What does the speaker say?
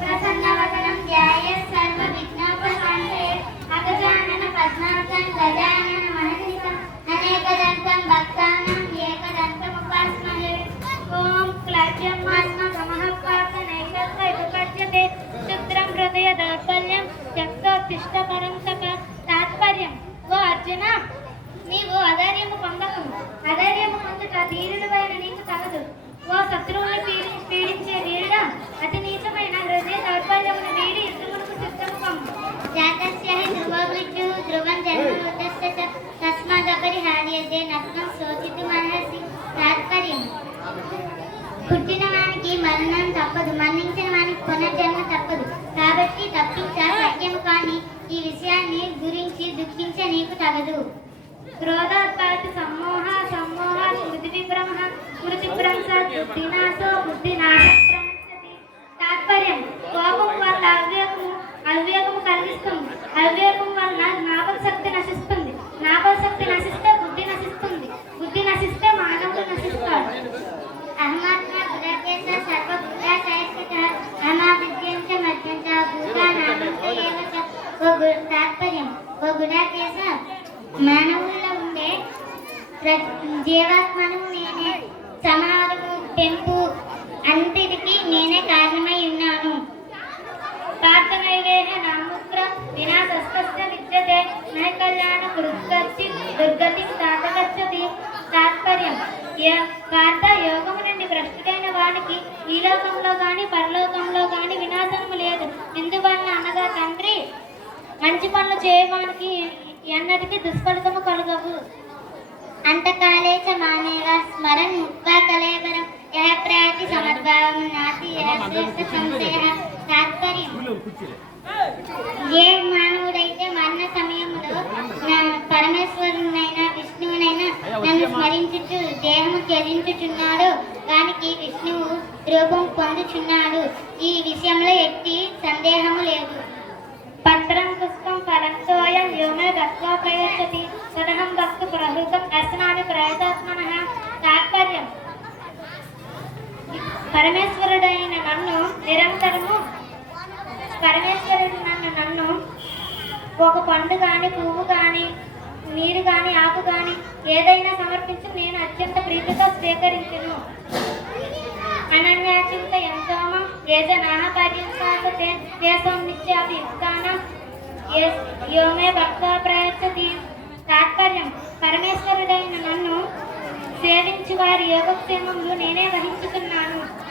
ప్రసన్నవదనం తాత్పర్యం. ఓ అర్జున నీవు అధైర్యము పొందక తస్మాదపరిహార్యతే నగ్నం శోచితుమర్హసి తాత్పర్యం. పుట్టిన వానికి మరణం తప్పదు మరణించిన వానికి పునర్జన్మ తప్పదు. కాబట్టి తప్పించ సత్యము కానీ ఈ విషయాన్ని గురించి దుఃఖించ నీకు తగదు. క్రోధోత్పాతి సమ్మోహ సమ్మోహ ఓ గుణకేశ మానవుల్లో ఉండే జీవాత్మను నేనే సమానము పెంపు అంతటికి నేనే కారణమై ఉన్నాను. ప్రార్థనైవేహ నాముత్ర వినాశస్తస్య విద్యతే నై కళ్యాణ దుర్గతి దుర్గతి తాతగచ్చతి తాత్పర్యం. య- యోగము నుండి భ్రష్టుడైన వానికి ఈ లోకంలో కానీ పరలోకంలో కానీ వినాశనము లేదు. ఎందువలన అనగా తండ్రి మంచి పనులు చేయడానికి ఎన్నటికీ దుష్ఫలితము కలగవు. అంతకాలేచ చ మానేవ స్మరన్ ముక్తా కలేవరం యః ప్రయాతి సమద్భావం నాతి యః సంశయ తాత్పర్యం. ఏ మానవుడైతే మరణ సమయంలో నా పరమేశ్వరునైనా విష్ణువునైనా నన్ను స్మరించుచు దేహము త్యజించుచున్నాడు దానికి విష్ణువు రూపం పొందుచున్నాడు. ఈ విషయంలో ఎట్టి సందేహము లేదు. వ్యోమే దత్వా ప్రయచ్చతి తదహం ప్రహృతం దర్శనాన్ని ప్రయతాత్మన. తాత్పర్యం. పరమేశ్వరుడైన నన్ను నిరంతరము పరమేశ్వరుడు నన్ను నన్ను ఒక పండు కానీ పువ్వు కానీ నీరు కానీ ఆకు కానీ ఏదైనా సమర్పించి నేను అత్యంత ప్రీతితో స్వీకరించును. అనన్యాచింత ఎంతోమ ఏ జనాః పర్యంతాతే దేశం నిత్యాపి యుక్తానం ఏ- యోమే భక్త ప్రయచ్చతి తాత్పర్యం. పరమేశ్వరుడైన నన్ను సేవించు వారి యోగక్షేమములు నేనే వహించుతున్నాను.